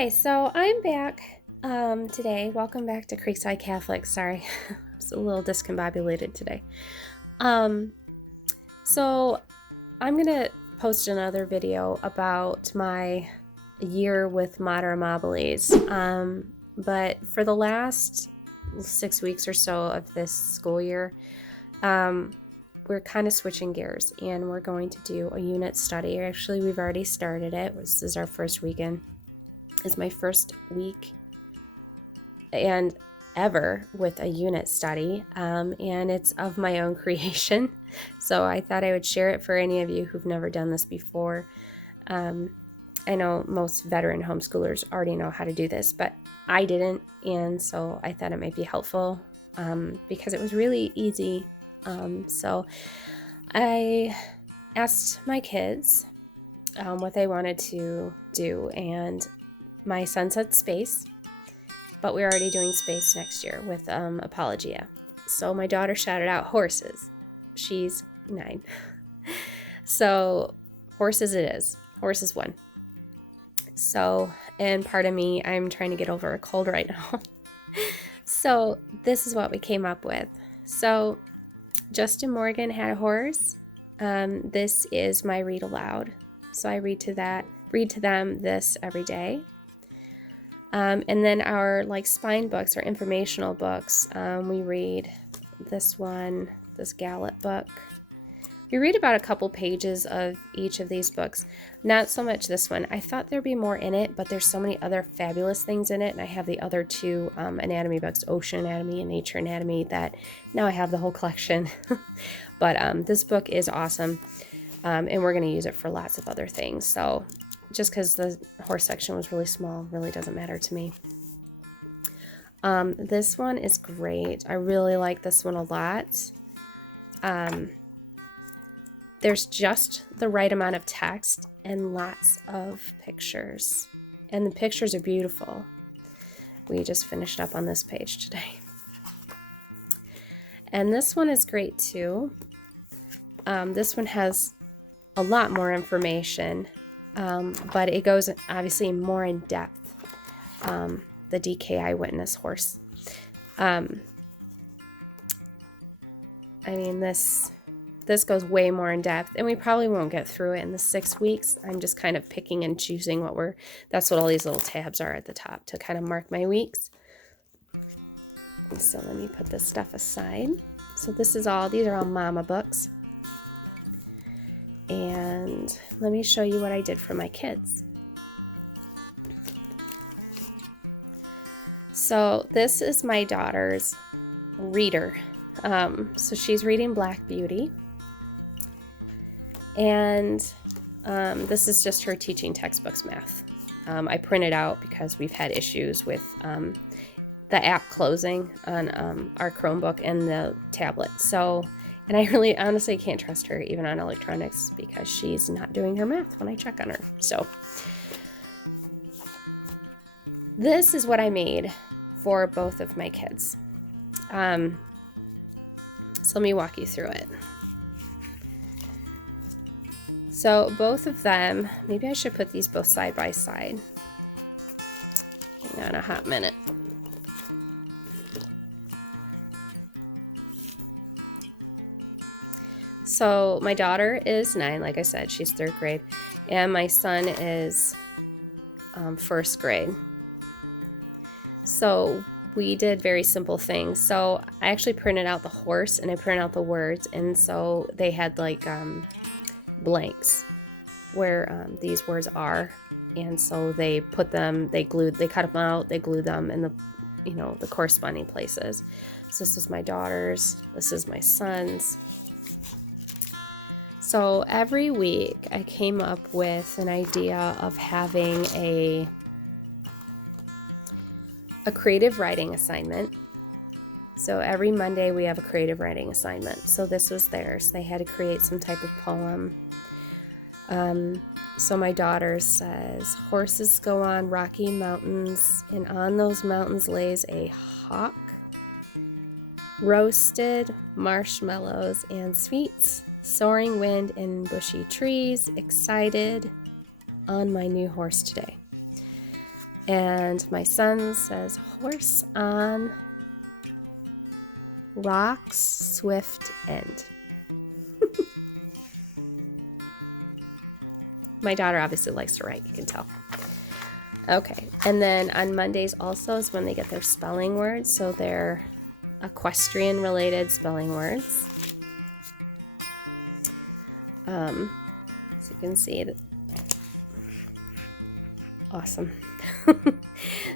Hi, so I'm back today. Welcome back to Creekside Catholic. Sorry, I was a little discombobulated today. Um, so I'm gonna post another video about my year with Mater Amabilis. But for the last 6 weeks or so of this school year, we're kind of switching gears and we're going to do a unit study. Actually, we've already started it. This is our first weekend. It's my first week and ever with a unit study, and it's of my own creation. So I thought I would share it for any of you who've never done this before. I know most veteran homeschoolers already know how to do this, but I didn't, and so I thought it might be helpful because it was really easy. So I asked my kids what they wanted to do, and my son said space, but we're already doing space next year with Apologia. So my daughter shouted out horses. She's 9. So horses it is. Horses won. So, and part of me, I'm trying to get over a cold right now. So this is what we came up with. So Justin Morgan had a horse. This is my read aloud. So I read to them this every day. And then our spine books or informational books, we read this one, this Gallup book. We read about a couple pages of each of these books. Not so much this one. I thought there'd be more in it, but there's so many other fabulous things in it. And I have the other two anatomy books, Ocean Anatomy and Nature Anatomy, that now I have the whole collection. But this book is awesome. And we're going to use it for lots of other things. So just because the horse section was really small really doesn't matter to me. This one is great. I really like this one a lot. There's just the right amount of text and lots of pictures. And the pictures are beautiful. We just finished up on this page today. And this one is great too. This one has a lot more information. But it goes obviously more in depth, the DK eyewitness horse. I mean, this goes way more in depth, and we probably won't get through it in the 6 weeks. I'm just kind of picking and choosing that's what all these little tabs are at the top to kind of mark my weeks. So let me put this stuff aside. So these are all mama books. And let me show you what I did for my kids. So this is my daughter's reader. So she's reading Black Beauty. And this is just her teaching textbooks math. I printed out because we've had issues with the app closing on our Chromebook and the tablet. And I really honestly can't trust her even on electronics because she's not doing her math when I check on her. So this is what I made for both of my kids. So let me walk you through it. So both of them, maybe I should put these both side by side. Hang on a hot minute. So my daughter is 9, like I said, she's 3rd grade, and my son is 1st grade. So we did very simple things. So I actually printed out the horse and I printed out the words, and so they had blanks where these words are, and so they cut them out, they glued them in the corresponding places. So this is my daughter's, this is my son's. So every week I came up with an idea of having a creative writing assignment. So every Monday we have a creative writing assignment. So this was theirs. They had to create some type of poem. So my daughter says, horses go on rocky mountains, and on those mountains lays a hawk, roasted marshmallows and sweets, soaring wind and bushy trees, excited on my new horse today. And my son says, horse on rocks, swift end. My daughter obviously likes to write, you can tell. Okay, and then on Mondays also is when they get their spelling words, so they're equestrian related spelling words. So you can see that. Awesome.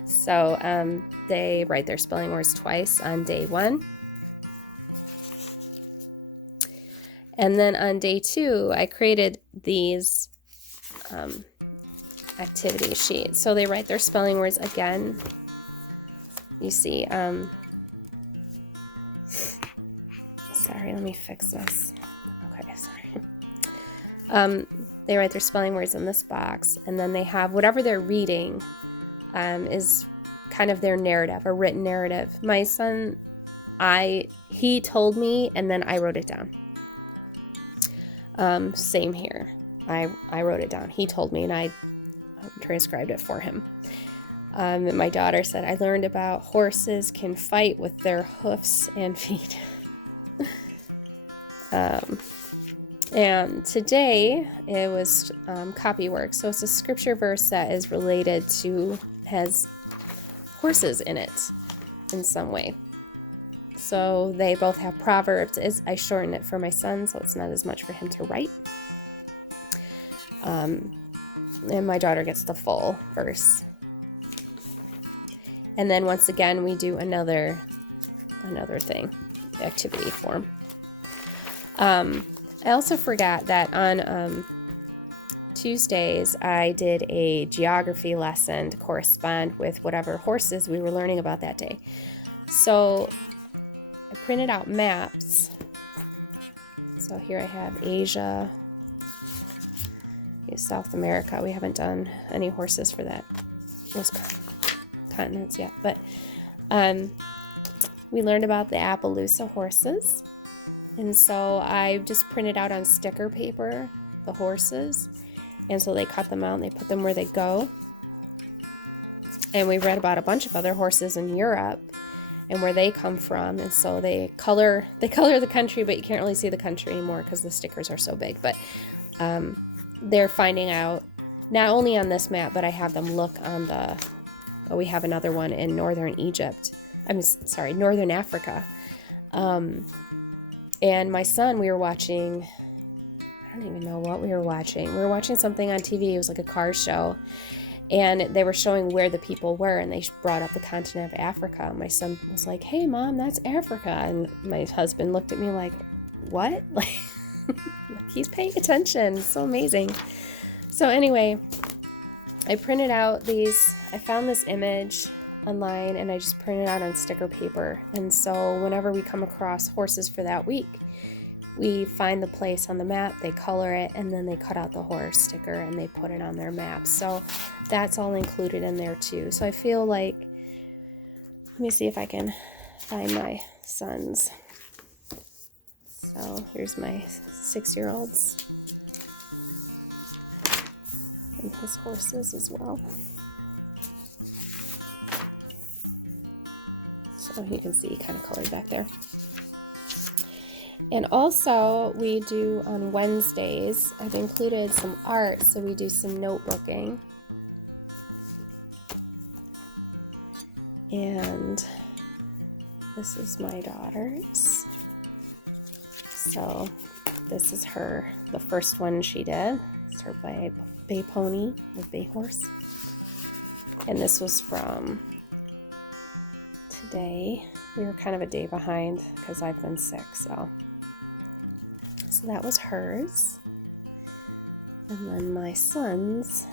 So they write their spelling words twice on day 1. And then on day 2, I created these activity sheets. So they write their spelling words again. You see, sorry, let me fix this. Okay, sorry. They write their spelling words in this box, and then they have whatever they're reading is kind of their narrative, a written narrative. My son, he told me, and then I wrote it down. Same here. I wrote it down. He told me, and I transcribed it for him. And my daughter said, I learned about horses can fight with their hoofs and feet. And today it was copy work. So it's a scripture verse that is related to, has horses in it in some way. So they both have Proverbs. I shortened it for my son, so it's not as much for him to write. And my daughter gets the full verse. And then once again, we do another thing, activity form. I also forgot that on Tuesdays, I did a geography lesson to correspond with whatever horses we were learning about that day. So I printed out maps. So here I have Asia, South America. We haven't done any horses for those continents yet, but we learned about the Appaloosa horses. And so I just printed out on sticker paper the horses. And so they cut them out and they put them where they go. And we read about a bunch of other horses in Europe and where they come from. And so they color the country, but you can't really see the country anymore because the stickers are so big. But they're finding out, not only on this map, but I have them look on we have another one in northern northern Africa. And my son, we were watching, I don't even know what we were watching. We were watching something on TV. It was like a car show. And they were showing where the people were. And they brought up the continent of Africa. My son was like, hey, Mom, that's Africa. And my husband looked at me like, what? Like, he's paying attention. It's so amazing. So anyway, I printed out these. I found this image online and I just printed out on sticker paper. And so whenever we come across horses for that week, we find the place on the map, they color it, and then they cut out the horse sticker and they put it on their map. So that's all included in there too. So I feel like, let me see if I can find my son's. So here's my 6-year-old's and his horses as well. So you can see kind of colored back there. And also we do on Wednesdays, I've included some art, so we do some notebooking. And this is my daughter's. So this is the first one she did. It's her bay pony or bay horse. And this was from today. We were kind of a day behind because I've been sick, so that was hers. And then my son's.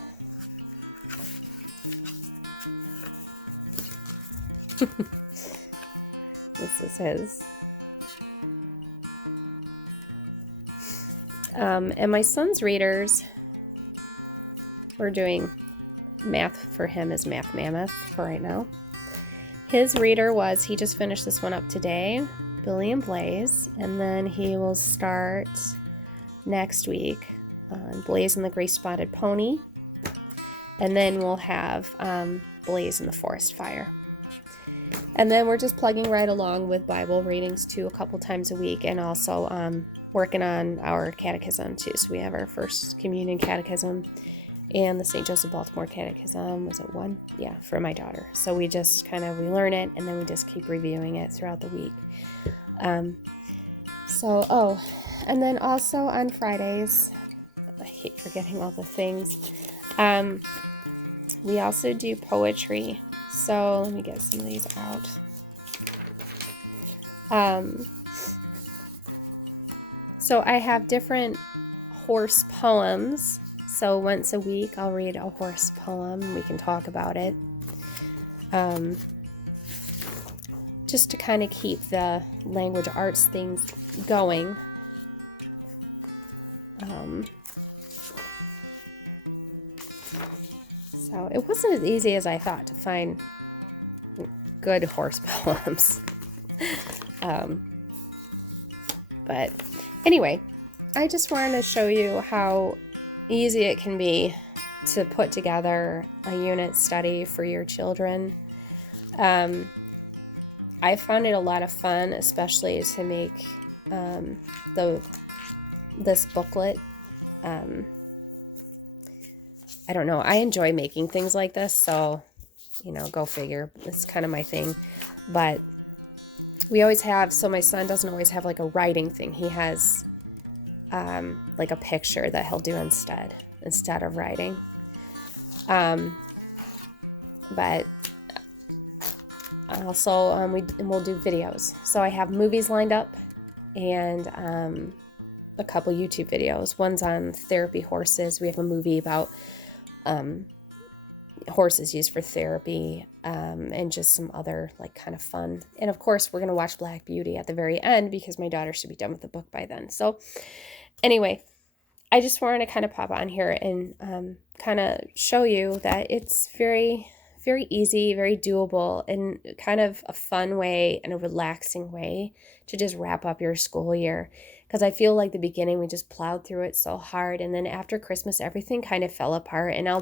This is his. And my son's readers, we're doing math for him as Math Mammoth for right now. His reader he just finished this one up today, Billy and Blaze, and then he will start next week on Blaze and the Gray Spotted Pony. And then we'll have blaze in the forest fire. And then we're just plugging right along with Bible readings too, a couple times a week, and also working on our catechism too. So we have our First Communion Catechism and the St. Joseph Baltimore Catechism. Was it one? Yeah, for my daughter. So we just we learn it, and then we just keep reviewing it throughout the week. And then also on Fridays, I hate forgetting all the things. We also do poetry. So let me get some of these out. So I have different horse poems. So once a week I'll read a horse poem. We can talk about it. Just to kind of keep the language arts things going. So it wasn't as easy as I thought to find good horse poems. But anyway, I just wanted to show you how easy it can be to put together a unit study for your children. I found it a lot of fun, especially to make this booklet. I don't know. I enjoy making things like this, so, go figure. It's kind of my thing. But we always have, so my son doesn't always have like a writing thing. He has like a picture that he'll do instead of writing. But also we'll do videos. So I have movies lined up and a couple YouTube videos. One's on therapy horses. We have a movie about horses used for therapy, and just some other kind of fun. And of course, we're going to watch Black Beauty at the very end because my daughter should be done with the book by then. So anyway, I just wanted to kind of pop on here and kind of show you that it's very, very easy, very doable, and kind of a fun way and a relaxing way to just wrap up your school year. Because I feel like the beginning, we just plowed through it so hard. And then after Christmas, everything kind of fell apart. And I'll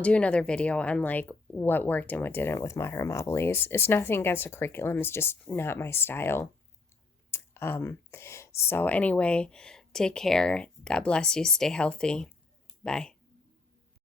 do another video on what worked and what didn't with Mater Amabilis. It's nothing against the curriculum. It's just not my style. So anyway, take care. God bless you. Stay healthy. Bye.